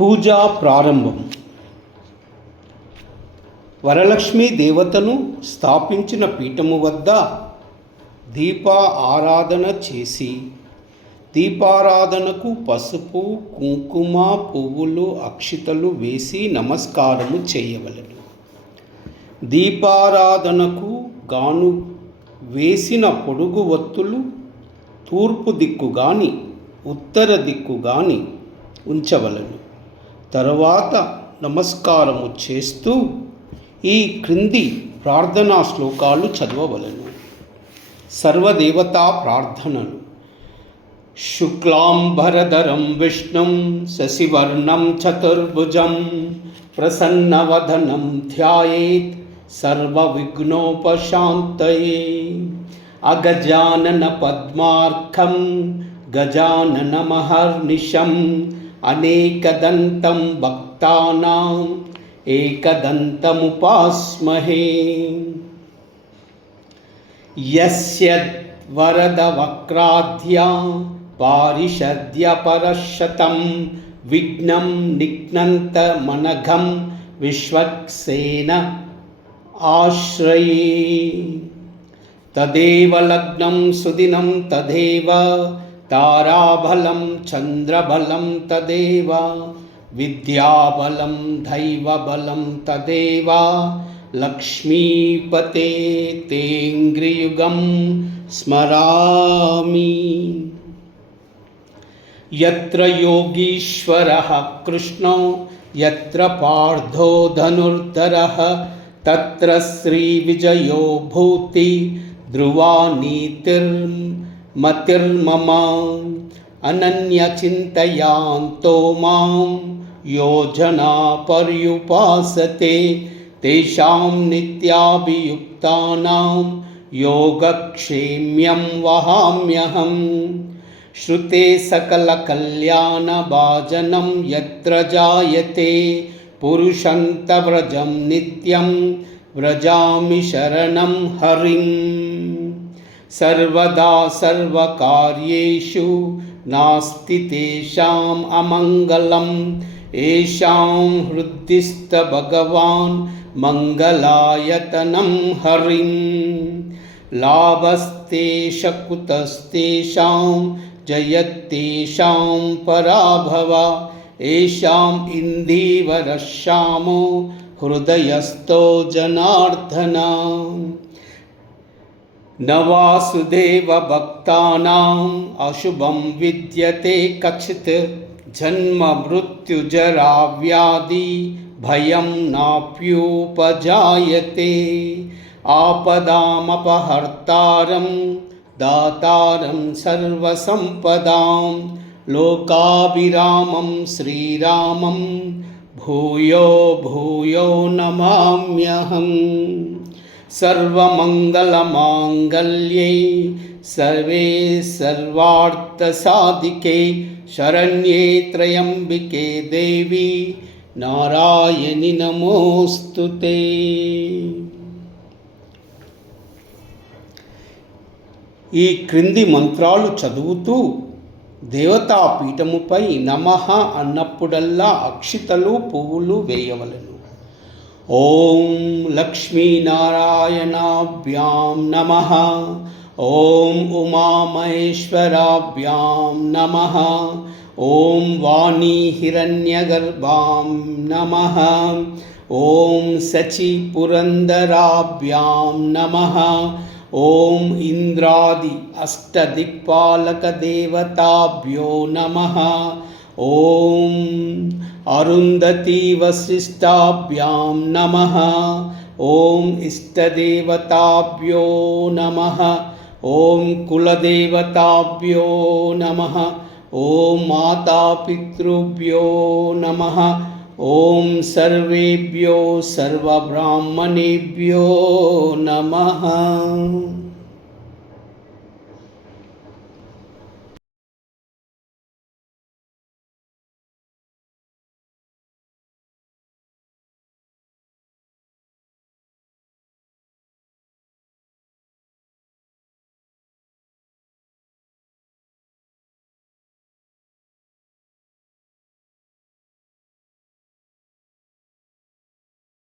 పూజా ప్రారంభం. వరలక్ష్మీ దేవతను స్థాపించిన పీఠము వద్ద దీప ఆరాధన చేసి, దీపారాధనకు పసుపు, కుంకుమ, పువ్వులు, అక్షితలు వేసి నమస్కారము చేయవలెను. దీపారాధనకు గాను వేసిన పొడుగు ఒత్తులు తూర్పు దిక్కు గాని ఉత్తర దిక్కు గాని ఉంచవలెను. తరువాత నమస్కారము చేస్తూ ఈ క్రింది ప్రార్థనా శ్లోకాలు చదవవలెను. సర్వదేవతా ప్రార్థనలు. శుక్లాంబరధరం విష్ణుం శశివర్ణం చతుర్భుజం ప్రసన్నవదనం ధ్యాయేత్ సర్వవిఘ్నోపశాంతయే. అగజానన పద్మార్కం గజాననమహర్నిశం అనేకదంతం భక్తానాం ఏకదంతముపాస్మహే. యస్య వరదవక్రాద్యా పారిషద్య పరశతం విఘ్నం నిఘ్నంతమనఘం విశ్వక్సేన ఆశ్రయే. తదేవ లగ్నం సుదినం తదేవ తారాబలం చంద్రబలం తదేవ విద్యాబలం దైవబలం తదేవ లక్ష్మీపతే తేంగ్రియుగం స్మరామి. యత్ర యోగీశ్వరః కృష్ణో యత్ర పార్థో ధనుర్ధరః తత్ర శ్రీవిజయో భూతి ధ్రువా నీతిర్మతిర్మమ. అనన్యచింతయాంతో మాం యోజనా పర్యుపాసతే తేషాం నిత్యాభియుక్తానాం యోగక్షేమ్యం వహామ్యహం. శ్రుతే సకలకల్యాణభాజనం యత్ర జాయతే పురుషంత వ్రజం నిత్యం వ్రజామి శరణం హరిం. సర్వదా సర్వకార్యేషు నాస్తి తేషాం అమంగళం. ఏషాం హృదిస్థ భగవాన్ మంగళాయతనం హరిం. లాభస్తేష కుతస్తేషాం జయత్తేషాం పరాభవ. ఏషాం ఇందీవరశ్యామో హృదయస్థో జనార్దన. న వాసుదేవ భక్తానాం అశుభం విద్యతే కచిత్. జన్మ మృత్యుజరా వ్యాధి భయం నాప్యుపజాయతే. ఆపదామపహర్తారం దాతారం సర్వసంపదాం లోకాభిరామం శ్రీరామం భూయో భూయో నమామ్యహం. సర్వమంగళమాంగళ్యే సర్వే సర్వార్థసాధికే శరణ్యే త్రయంబికే దేవి నారాయణి నమోస్తుతే. ఈ క్రింది మంత్రాలు చదువుతూ దేవతాపీఠముపై నమః అన్నప్పుడల్లా అక్షితలు, పువ్వులు వేయవలెను. ఓం లక్ష్మీనారాయణాభ్యాం నమః. ఓం ఉమామహేశ్వరాభ్యాం నమః. ఓం వాణీ హిరణ్యగర్భాం నమః. ఓం శచి పురందరాభ్యాం నమః. ఓం ఇంద్రాది అష్టదిక్పాలక దేవతాభ్యో నమః. ఓం అరుంధతీ వశిష్టాభ్యాం నమః. ఓం ఇష్టదేవతాభ్యో నమః. ఓం కులదేవతాభ్యో నమః. ఓం మాతాపితృభ్యో నమః. ఓం సర్వేభ్యో సర్వబ్రాహ్మణేభ్యో నమః.